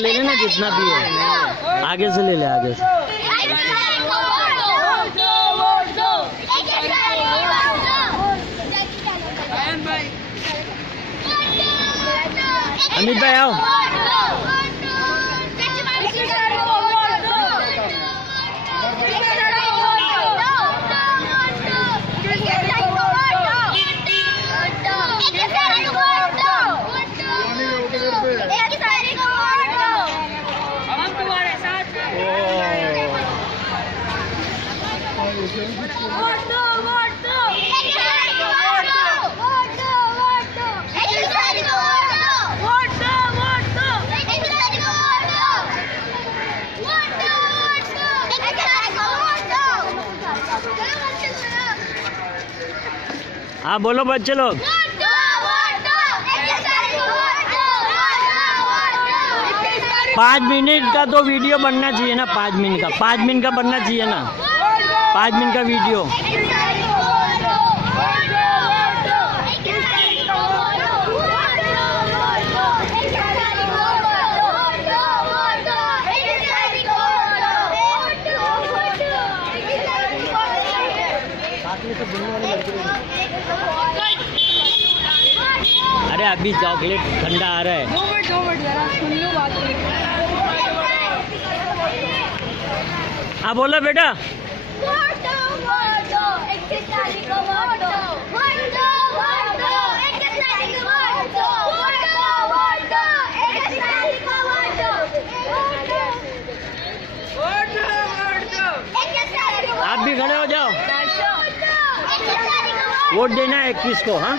ले लेना जितना भी है, आगे से ले ले, आगे से। अमित भाई आओ। हाँ बोलो बच्चे लोग। 5 मिनट का तो वीडियो बनना चाहिए ना, 5 मिनट का, 5 मिनट का बनना चाहिए ना, 5 मिनट का वीडियो। अरे अभी चॉकलेट ठंडा आ रहा है। 2 मिनट जरा सुन लो बात। हाँ बोलो बेटा। आप भी खड़े हो जाओ, वोट देना है 21 को। हाँ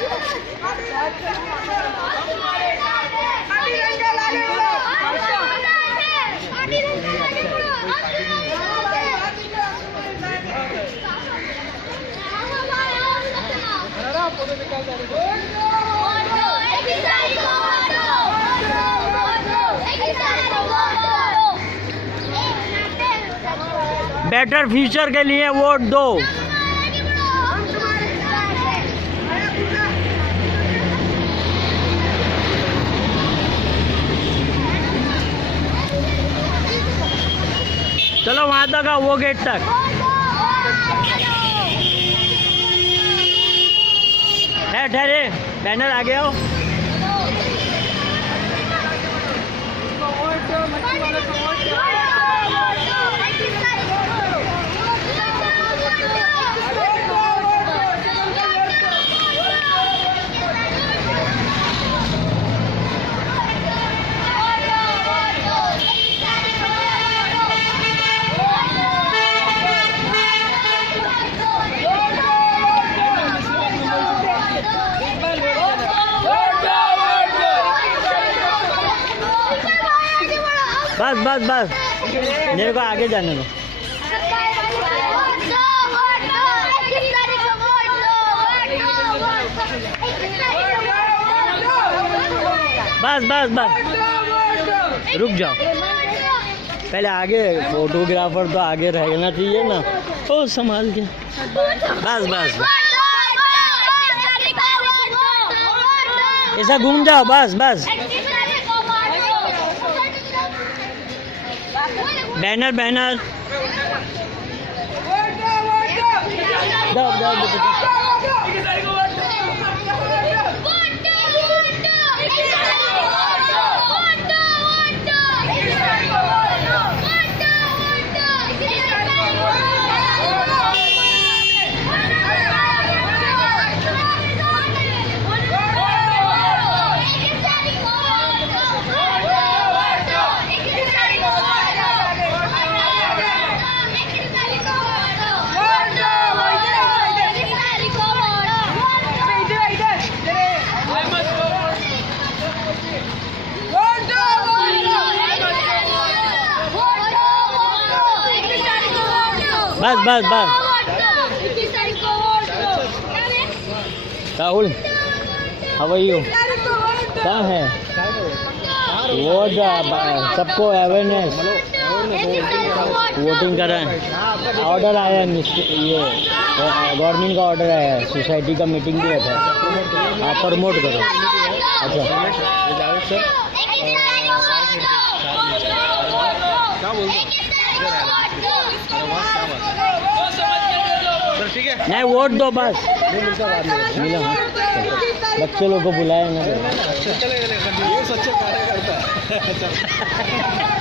बेटर फ्यूचर के लिए वोट दो। चलो वहां तक आओ, वो गेट तक। ठहरे, बैनर आगे आओ। बस बस बस, मेरे को आगे जाने दो। बस बस बस, रुक जाओ। पहले आगे फोटोग्राफर तो आगे रहना चाहिए ना, ओ संभाल के। बस बस ऐसा घूम जाओ, बस बस। बैनर बैनर बस बस बस। Rahul, how are you? कहाँ है वो? सबको अवेयरनेस, वोटिंग कर रहे हैं। ऑर्डर आया है, ये गवर्नमेंट का ऑर्डर आया है, सोसाइटी का मीटिंग भी होता है। आप प्रमोट करो। अच्छा क्या बोलते हो? अरे वाह, क्या बात है। सर ठीक है, नहीं वोट दो बस। नहीं मिलता बाद में। मिला हाँ बच्चे लोग को बुलाया ना चले, ये सच्चे कार्यकर्ता है।